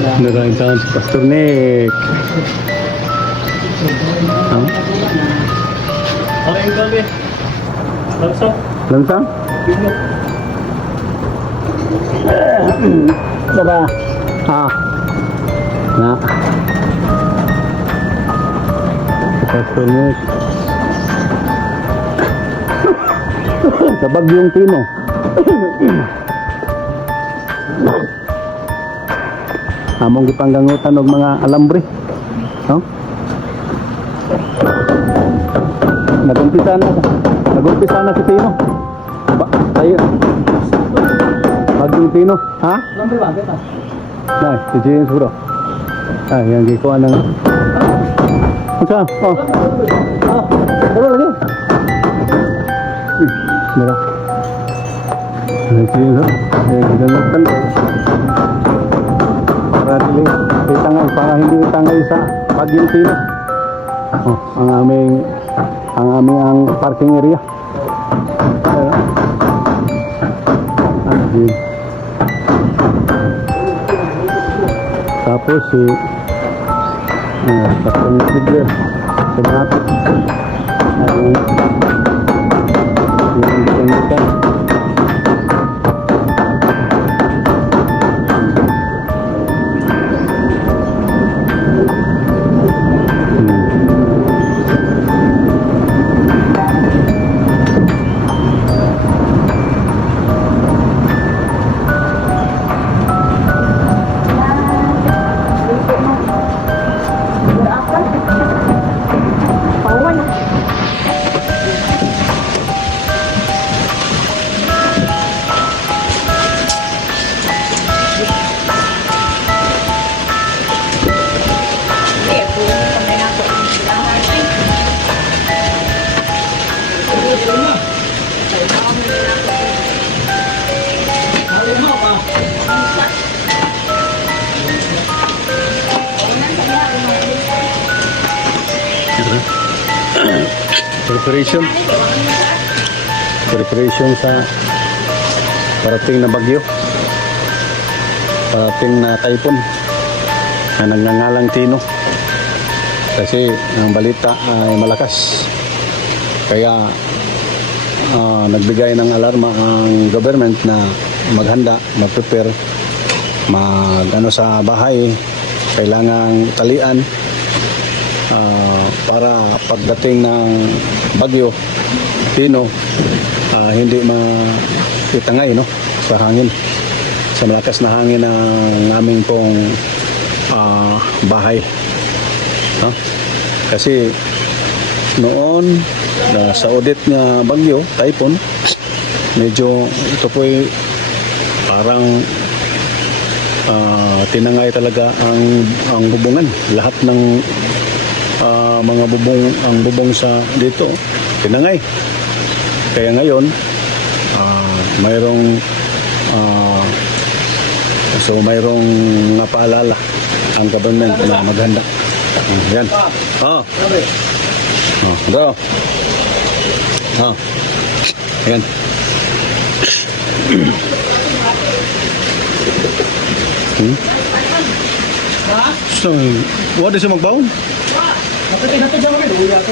Maraming taon si Pastor Nick. Huh? Okay, gabi. Langsang. Langsang? Diba? Na. Si Pastor Nick. Sa Bagyong Tino. Among gipanggangutan og mga alambre. No? Nagumpisa na si Tino. Tayo. Bagyong Tino, ha? Alambre ba kita? Nay, si James bro. Yang gikuan ng Unsa? Oh. Dalo lagi. Mira. Ay, James. Ganun para dili itangay para hindi itangay sa Bagyong Tino. Oh, ang aming parking area. Tapos si Pastor Nick sa malapit. Yung preparation sa parating na bagyo, parating na typhoon na nagngangalang Tino, kasi ang balita ay malakas, kaya nagbigay ng alarma ang government na maghanda, mag-prepare, sa bahay, kailangang talian para pagdating ng bagyo Tino, hindi maitangay sa hangin, sa malakas na hangin ng aming pong bahay. Kasi noon sa audit nga bagyo, typhoon, medyo ito po'y parang tinangay talaga ang bubungan, lahat ng mga bubong sa dito tinangay. Kaya ngayon mayroong napaalala ang government na maghanda. Yan. Daw. Yan. So, what is yung magbaon? Natin dyan kami. Luya ko.